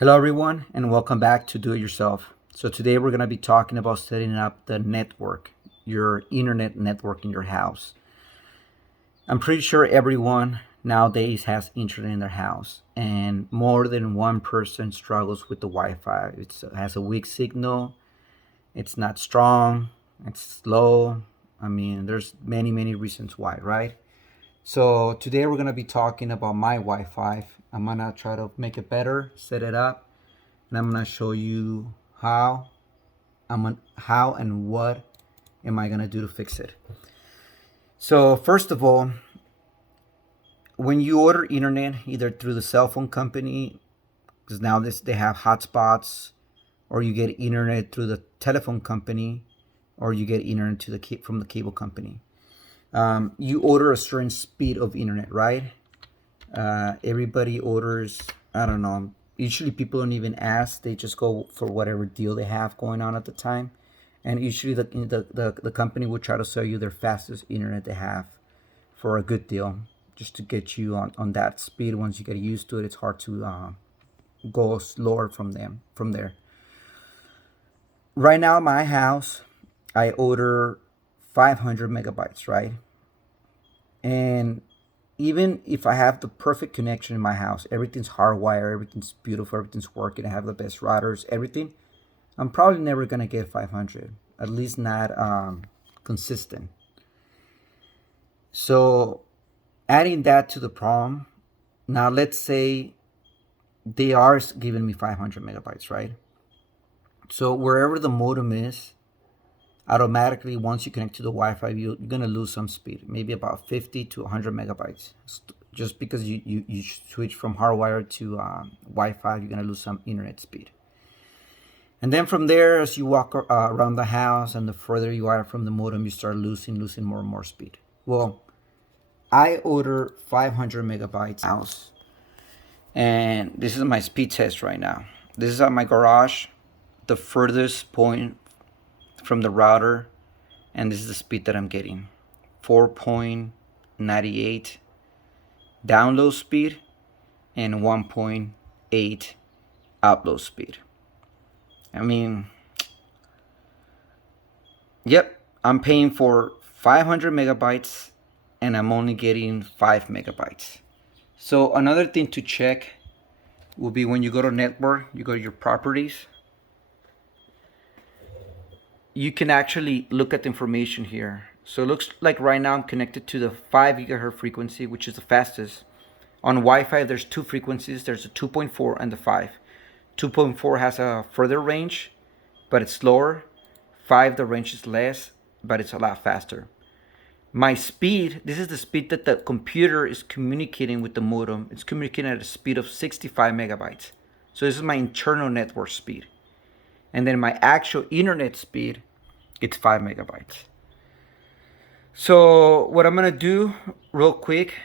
Hello everyone and welcome back to Do It Yourself. So today we're going to be talking about setting up the network, your internet network in your house. I'm pretty sure everyone nowadays has internet in their house and more than one person struggles with the Wi-Fi. It has a weak signal, it's not strong, it's slow. There's many reasons why, right? So today we're going to be talking about my Wi-Fi. I'm going to try to make it better, set it up, and I'm going to show you how and what am I going to do to fix it. So first of all, when you order internet either through the cell phone company, because now they have hotspots, or you get internet through the telephone company, or you get internet from the cable company. You order a certain speed of internet, right? Everybody orders, I don't know, usually people don't even ask, they just go for whatever deal they have going on at the time. And usually the company will try to sell you their fastest internet they have for a good deal, just to get you on that speed. Once you get used to it, it's hard to go slower from there. Right now, my house, I order 500 megabytes, right? And even if I have the perfect connection in my house, everything's hardwire, everything's beautiful, everything's working, I have the best routers, everything, I'm probably never gonna get 500, at least not consistent. So adding that to the problem, now let's say they are giving me 500 megabytes, right? So wherever the modem is, automatically once you connect to the Wi-Fi, you're gonna lose some speed, maybe about 50 to 100 megabytes, just because you switch from hardwire to Wi-Fi. You're gonna lose some internet speed. And then from there, as you walk around the house and the further you are from the modem, you start losing more and more speed. Well, I order 500 megabytes house, and this is my speed test right now. This is at my garage, the furthest point from the router, and this is the speed that I'm getting: 4.98 download speed and 1.8 upload speed. Yep, I'm paying for 500 megabytes and I'm only getting 5 megabytes. So another thing to check will be when you go to network, you go to your properties, you can actually look at the information here. So it looks like right now I'm connected to the 5 gigahertz frequency, which is the fastest. On Wi-Fi, there's two frequencies. There's a 2.4 and the 5. 2.4 has a further range, but it's slower. 5, the range is less, but it's a lot faster. My speed, this is the speed that the computer is communicating with the modem. It's communicating at a speed of 65 megabytes. So this is my internal network speed. And then my actual internet speed, it's 5 megabytes. So what I'm gonna do real quick,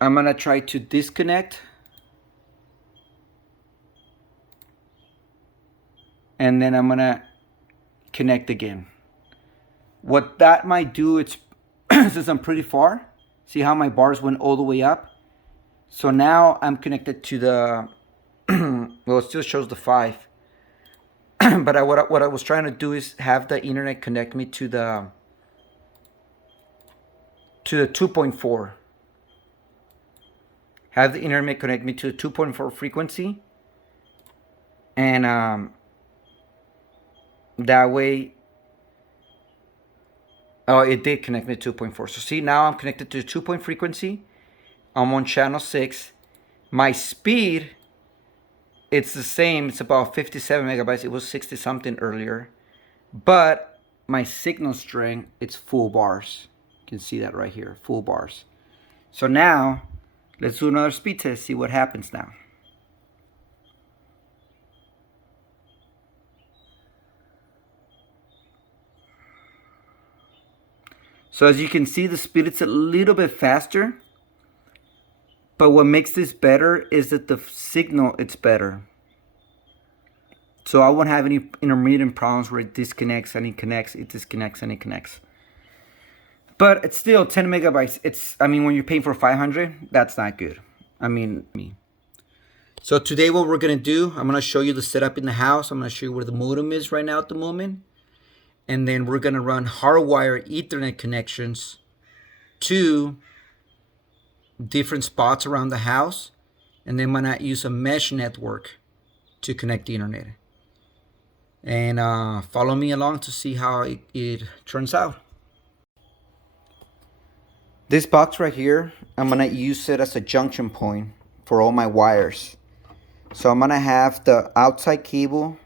I'm gonna try to disconnect, and then I'm gonna connect again. What that might do, it's since I'm pretty far, see how my bars went all the way up? So now I'm connected to the well, it still shows the 5. But what I was trying to do is have the internet connect me to the 2.4. Have the internet connect me to the 2.4 frequency, and that way, oh, it did connect me to 2.4. So see, now I'm connected to the 2.0 frequency. I'm on channel 6. My speed, it's the same. It's about 57 megabytes. It was 60 something earlier. But my signal strength, it's full bars. You can see that right here, full bars. So now, let's do another speed test, see what happens now. So as you can see, the speed, it's a little bit faster. But what makes this better is that the signal, it's better. So I won't have any intermittent problems where it disconnects and it connects, it disconnects and it connects. But it's still 10 megabytes. When you're paying for 500, that's not good. So today what we're going to do, I'm going to show you the setup in the house. I'm going to show you where the modem is right now at the moment. And then we're going to run hardwire Ethernet connections to different spots around the house. And then I'm going to use a mesh network to connect the internet. And follow me along to see how it turns out. This box right here, I'm going to use it as a junction point for all my wires. So I'm going to have the outside cable.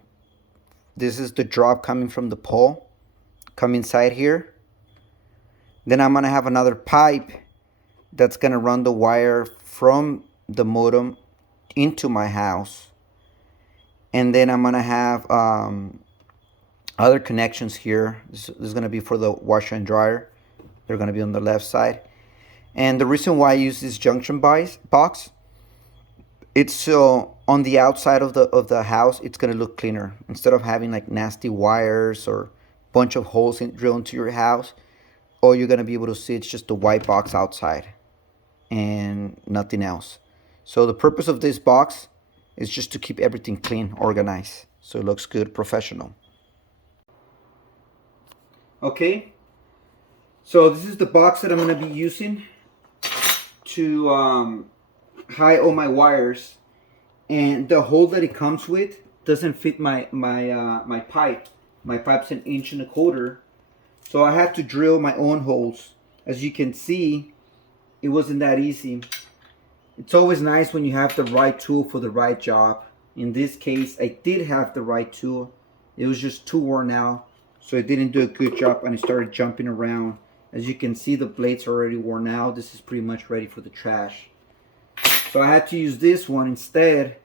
This is the drop coming from the pole. Come inside here. Then I'm going to have another pipe that's going to run the wire from the modem into my house. And then I'm going to have other connections here. This is going to be for the washer and dryer. They're going to be on the left side. And the reason why I use this junction box, it's so on the outside of the house, it's going to look cleaner. Instead of having like nasty wires or bunch of holes drilled into your house, all you're going to be able to see it's just the white box outside and nothing else. So the purpose of this box is just to keep everything clean, organized, so it looks good, professional. Okay, so this is the box that I'm going to be using to hide all my wires, and the hole that it comes with doesn't fit my pipe. My pipe's 1.25 inches, so I had to drill my own holes. As you can see, it wasn't that easy. It's always nice when you have the right tool for the right job. In this case, I did have the right tool. It was just too worn out, so it didn't do a good job and it started jumping around. As you can see, the blades are already worn out. This is pretty much ready for the trash. So I had to use this one instead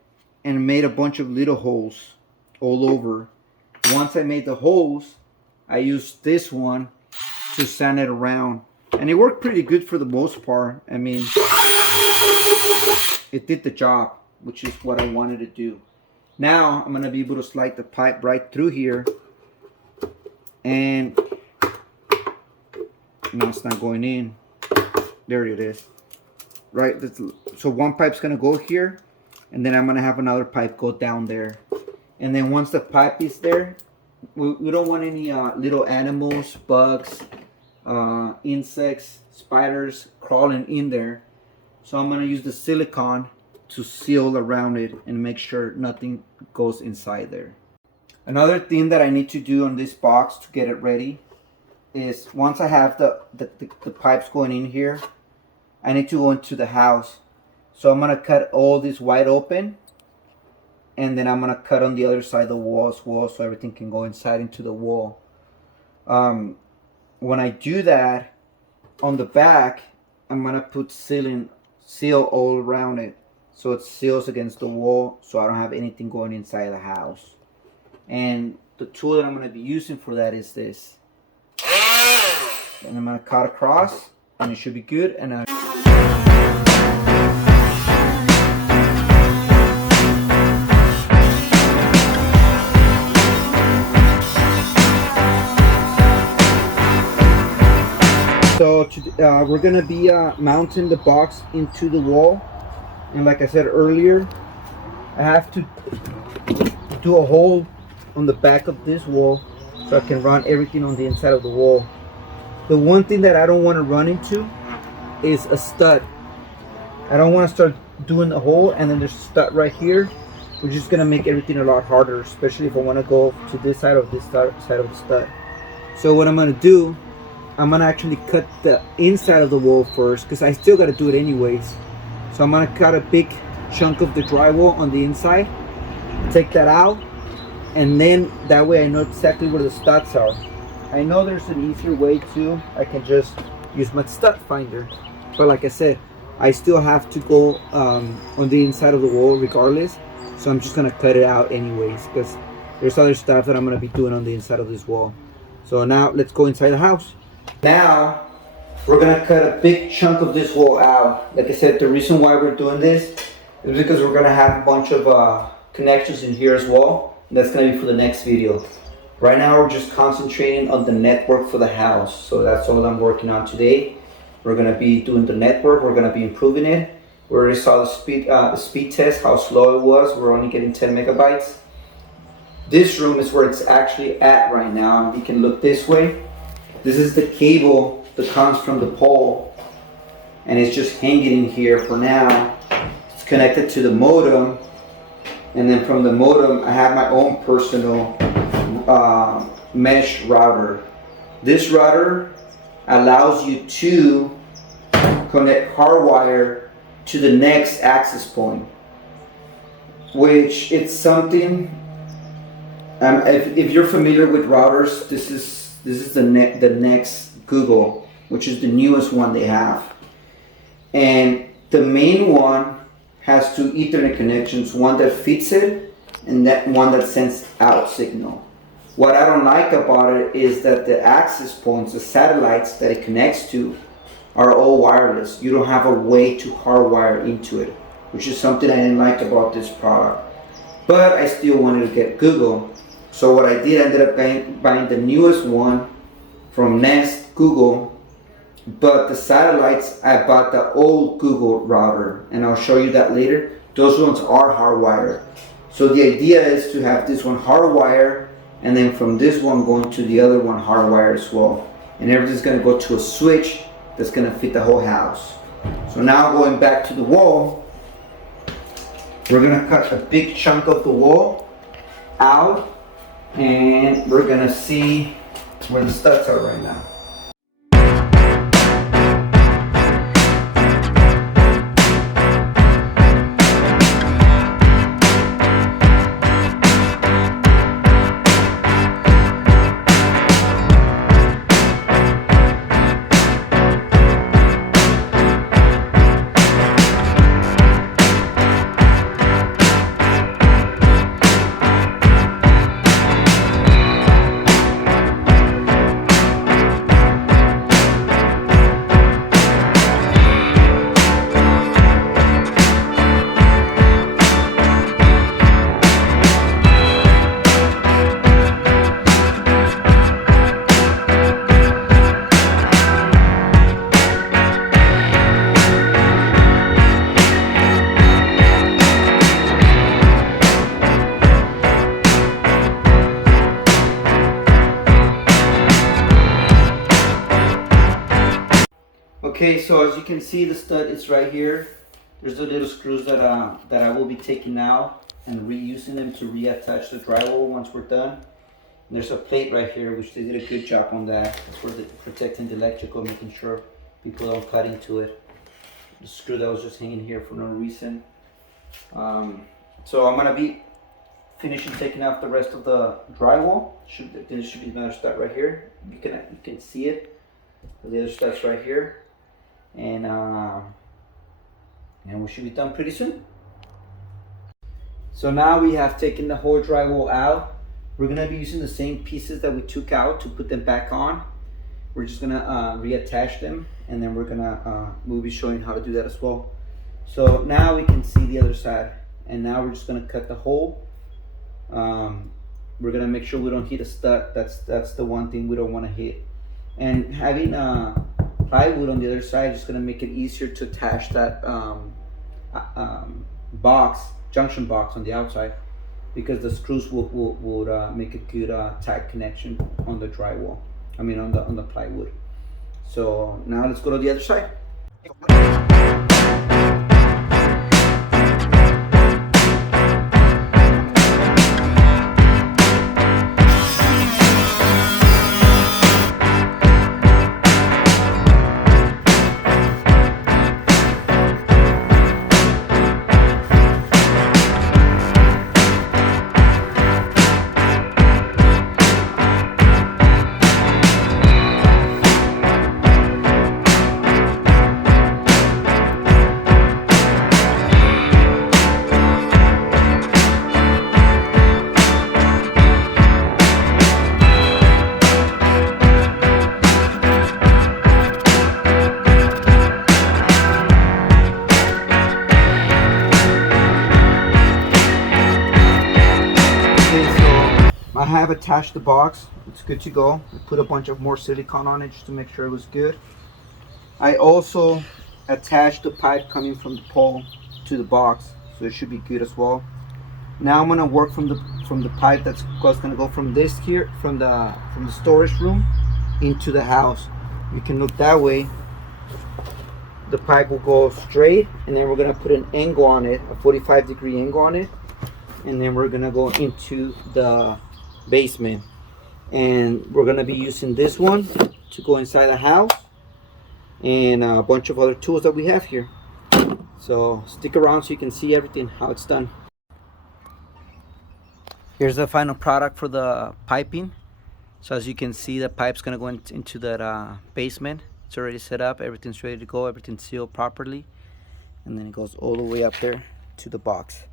and made a bunch of little holes all over. Once I made the holes, I used this one to sand it around. And it worked pretty good for the most part. I mean, it did the job, which is what I wanted to do. Now I'm going to be able to slide the pipe right through here. And no, it's not going in. There it is. Right, so one pipe's going to go here. And then I'm going to have another pipe go down there. And then once the pipe is there, we don't want any little animals, bugs, insects, spiders crawling in there. So I'm going to use the silicone to seal around it and make sure nothing goes inside there. Another thing that I need to do on this box to get it ready is once I have the pipes going in here, I need to go into the house. So I'm going to cut all this wide open, and then I'm going to cut on the other side of the wall as well, so everything can go inside into the wall. When I do that, on the back, I'm going to put seal all around it, so it seals against the wall, so I don't have anything going inside the house. And the tool that I'm going to be using for that is this. And I'm going to cut across, and it should be good. And so we're going to be mounting the box into the wall. And like I said earlier, I have to do a hole on the back of this wall so I can run everything on the inside of the wall. The one thing that I don't want to run into is a stud. I don't want to start doing the hole and then there's a stud right here, which is going to make everything a lot harder, especially if I want to go to this side of this side of the stud. So what I'm going to do, I'm going to actually cut the inside of the wall first, because I still got to do it anyways. So I'm going to cut a big chunk of the drywall on the inside, take that out, and then that way I know exactly where the studs are. I know there's an easier way too. I can just use my stud finder, but like I said, I still have to go on the inside of the wall regardless. So I'm just gonna cut it out anyways, because there's other stuff that I'm gonna be doing on the inside of this wall. So now let's go inside the house. Now we're gonna cut a big chunk of this wall out. Like I said, the reason why we're doing this is because we're gonna have a bunch of connections in here as well. That's gonna be for the next video. Right now we're just concentrating on the network for the house. So that's all I'm working on today. We're gonna be doing the network, we're gonna be improving it, We already saw the speed test, how slow it was. We're only getting 10 megabytes. This room is where it's actually at right now, and you can look this way. This is the cable that comes from the pole, and it's just hanging in here for now. It's connected to the modem, and then from the modem I have my own personal mesh router. This router allows you to connect hardwire to the next access point, which it's something. If you're familiar with routers, this is the next Google, which is the newest one they have, and the main one has two Ethernet connections, one that feeds it and that one that sends out signal. What I don't like about it is that the access points, the satellites that it connects to, are all wireless. You don't have a way to hardwire into it, which is something I didn't like about this product. But I still wanted to get Google. So what I did, I ended up buying the newest one from Nest Google, but the satellites, I bought the old Google router, and I'll show you that later. Those ones are hardwired. So the idea is to have this one hardwired, and then from this one going to the other one hardwired as well. And everything's gonna go to a switch that's gonna fit the whole house. So now going back to the wall, we're gonna cut a big chunk of the wall out, and we're gonna see where the studs are right now. Okay, so as you can see, the stud is right here. There's the little screws that I will be taking out and reusing them to reattach the drywall once we're done. And there's a plate right here, which they did a good job on that. That's for protecting the electrical, making sure people don't cut into it. The screw that was just hanging here for no reason. So I'm gonna be finishing taking off the rest of the drywall. There should be another stud right here. You can see it. The other stud's right here. And we should be done pretty soon. So now we have taken the whole drywall out. We're gonna be using the same pieces that we took out to put them back on. We're just gonna reattach them, and then we'll be showing how to do that as well. So now we can see the other side, and now we're just gonna cut the hole. We're gonna make sure we don't hit a stud. That's the one thing we don't want to hit. And having plywood on the other side is going to make it easier to attach that junction box on the outside, because the screws would make a good tight connection on the drywall. I mean on the plywood. So now let's go to the other side. I have attached the box. It's good to go. I put a bunch of more silicone on it just to make sure it was good. I also attach the pipe coming from the pole to the box, so it should be good as well. Now I'm gonna work from the pipe that's gonna go from this here, from the storage room into the house. You can look that way. The pipe will go straight, and then we're gonna put an angle on it, a 45-degree angle on it, and then we're gonna go into the basement. And we're gonna be using this one to go inside the house, and a bunch of other tools that we have here. So stick around so you can see everything, how it's done. Here's the final product for the piping. So as you can see, the pipe's gonna go into that basement. It's already set up, everything's ready to go, everything's sealed properly, and then it goes all the way up there to the box.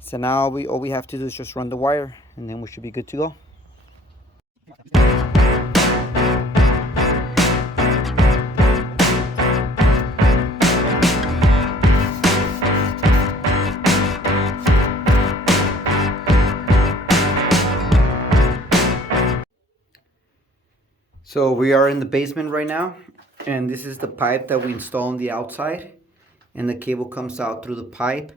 So now all we have to do is just run the wire, and then we should be good to go. So we are in the basement right now, and this is the pipe that we install on the outside, and the cable comes out through the pipe.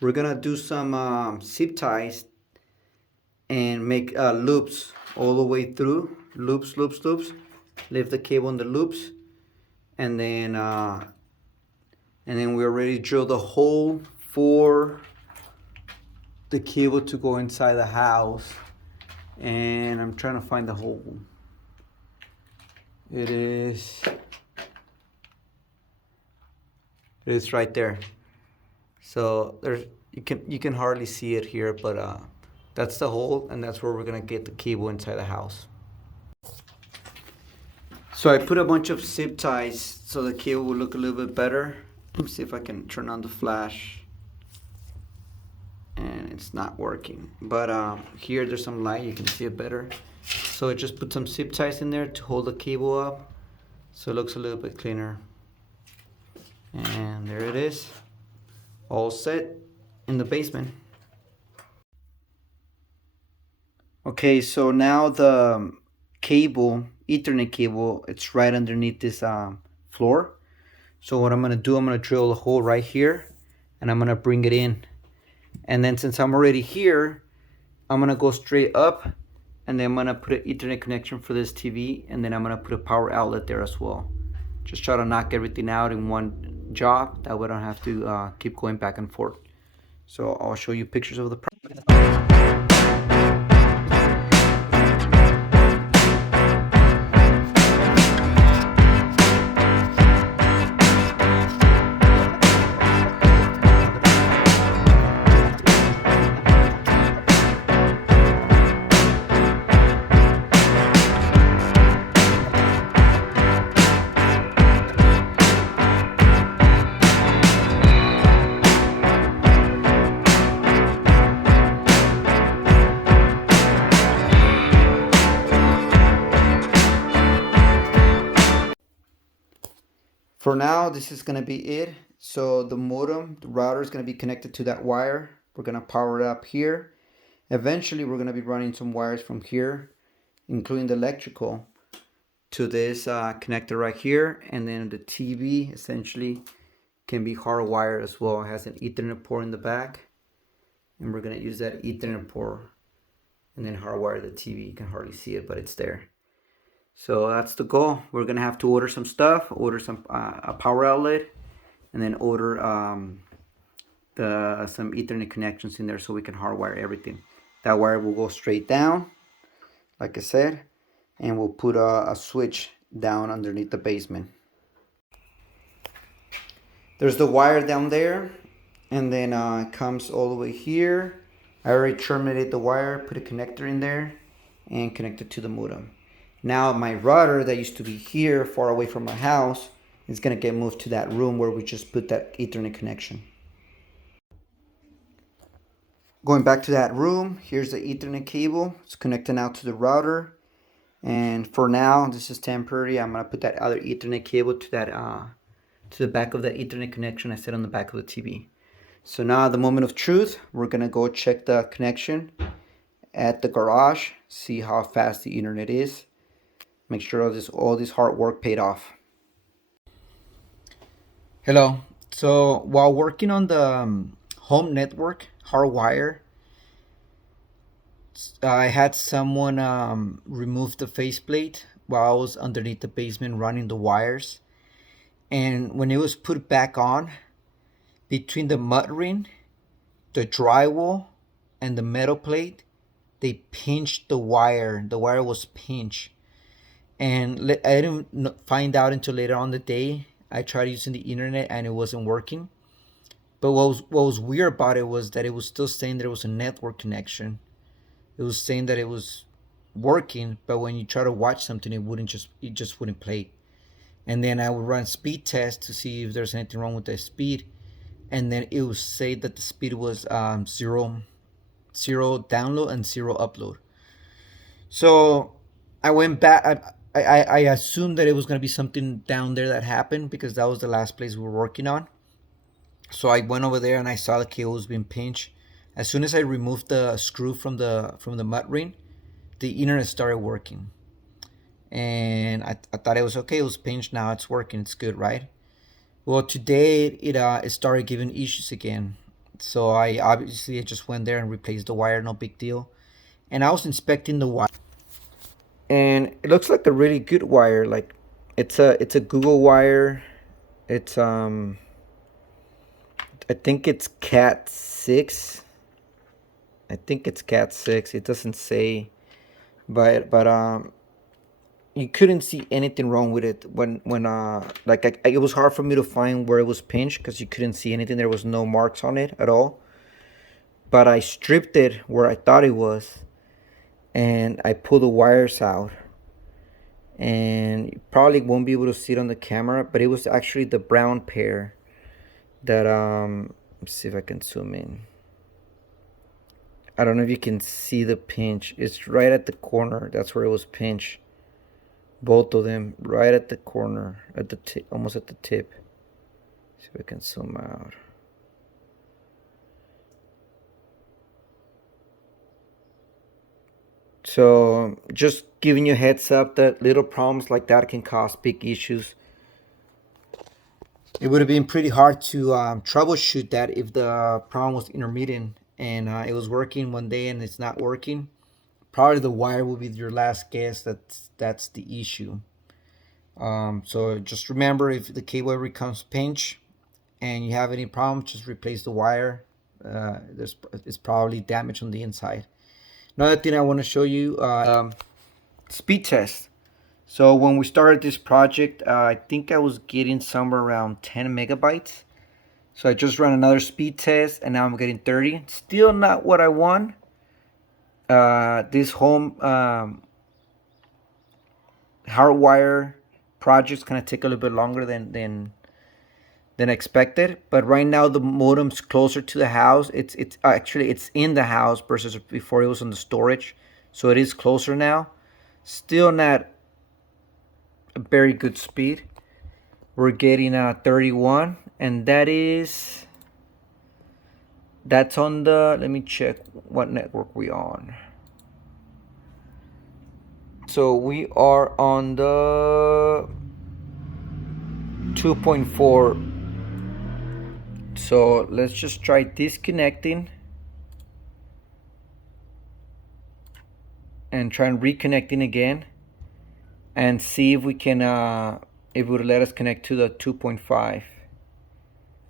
We're gonna do some zip ties and make loops all the way through, loops. Leave the cable in the loops, and then we already drilled the hole for the cable to go inside the house. And I'm trying to find the hole. It's right there. So you can hardly see it here, but that's the hole, and that's where we're gonna get the cable inside the house. So I put a bunch of zip ties so the cable will look a little bit better. Let me see if I can turn on the flash. And it's not working, but here there's some light, you can see it better. So I just put some zip ties in there to hold the cable up, so it looks a little bit cleaner. And there it is, all set in the basement. Okay, so now the cable, Ethernet cable, it's right underneath this floor. So what I'm gonna do, I'm gonna drill a hole right here, and I'm gonna bring it in. And then since I'm already here, I'm gonna go straight up, and then I'm gonna put an Ethernet connection for this TV, and then I'm gonna put a power outlet there as well. Just try to knock everything out in one job, that way I don't have to keep going back and forth. So I'll show you pictures of the For now, this is gonna be it. So the modem, the router is gonna be connected to that wire. We're gonna power it up here. Eventually, we're gonna be running some wires from here, including the electrical, to this connector right here. And then the TV essentially can be hardwired as well. It has an Ethernet port in the back, and we're gonna use that Ethernet port and then hardwire the TV. You can hardly see it, but it's there. So that's the goal. We're gonna have to order some stuff, order some a power outlet, and then order some Ethernet connections in there so we can hardwire everything. That wire will go straight down, like I said, and we'll put a switch down underneath the basement. There's the wire down there, and then it comes all the way here. I already terminated the wire, put a connector in there, and connected to the modem. Now my router that used to be here far away from my house is gonna get moved to that room where we just put that Ethernet connection. Going back to that room, here's the Ethernet cable. It's connecting out to the router. And for now, this is temporary. I'm gonna put that other Ethernet cable to that to the back of the Ethernet connection I set on the back of the TV. So now at the moment of truth, we're gonna go check the connection at the garage, see how fast the internet is. Make sure all this hard work paid off. Hello. So while working on the home network hardwire, I had someone remove the faceplate while I was underneath the basement running the wires. And when it was put back on, between the mud ring, the drywall, and the metal plate, they pinched the wire. The wire was pinched. And I didn't find out until later on the day. I tried using the internet and it wasn't working. But what was weird about it was that it was still saying there was a network connection. It was saying that it was working, but when you try to watch something, it just wouldn't play. And then I would run speed tests to see if there's anything wrong with the speed, and then it would say that the speed was zero download and zero upload. So I went back. I assumed that it was gonna be something down there that happened because that was the last place we were working on. So I went over there and I saw the cables being pinched. As soon as I removed the screw from the mud ring, the internet started working. And I thought it was okay. It was pinched. Now it's working. It's good, right? Well, today it started giving issues again. So I just went there and replaced the wire. No big deal. And I was inspecting the wire, and it looks like a really good wire. Like it's a Google wire. It's I think it's Cat 6. I think it's Cat 6. It doesn't say, but you couldn't see anything wrong with it when like it was hard for me to find where it was pinched because you couldn't see anything. There was no marks on it at all. But I stripped it where I thought it was, and I pulled the wires out. And you probably won't be able to see it on the camera, but it was actually the brown pair that let's see if I can zoom in. I don't know if you can see the pinch. It's right at the corner. That's where it was pinched. Both of them right at the corner, at the tip, almost at the tip. See if I can zoom out. So just giving you a heads up that little problems like that can cause big issues. It would have been pretty hard to troubleshoot that if the problem was intermittent and it was working one day and it's not working. Probably the wire will be your last guess. That's the issue. So just remember, if the cable ever becomes pinch and you have any problems, just replace the wire. It's probably damage on the inside. Another thing I want to show you, speed test. So when we started this project, I think I was getting somewhere around 10 megabytes. So I just ran another speed test and now I'm getting 30. Still not what I want. This home hardwire project's gonna take a little bit longer than expected. But right now the modem's closer to the house. It's actually it's in the house versus before it was on the storage. So it is closer now. Still not a very good speed. We're getting 31, and that's on the, let me check what network we on. So we are on the 2.4. So let's just try disconnecting and try and reconnecting again and see if we can if it would let us connect to the 2.5.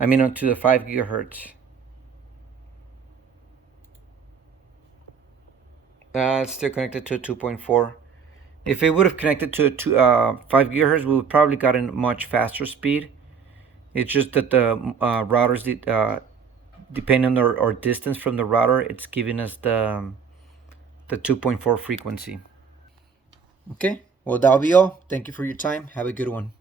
I mean onto the 5 gigahertz. It's still connected to a 2.4. If it would have connected to a 5 gigahertz, we would probably gotten much faster speed. It's just that the routers, depending on our distance from the router, it's giving us the 2.4 frequency. Okay, well, that'll be all. Thank you for your time. Have a good one.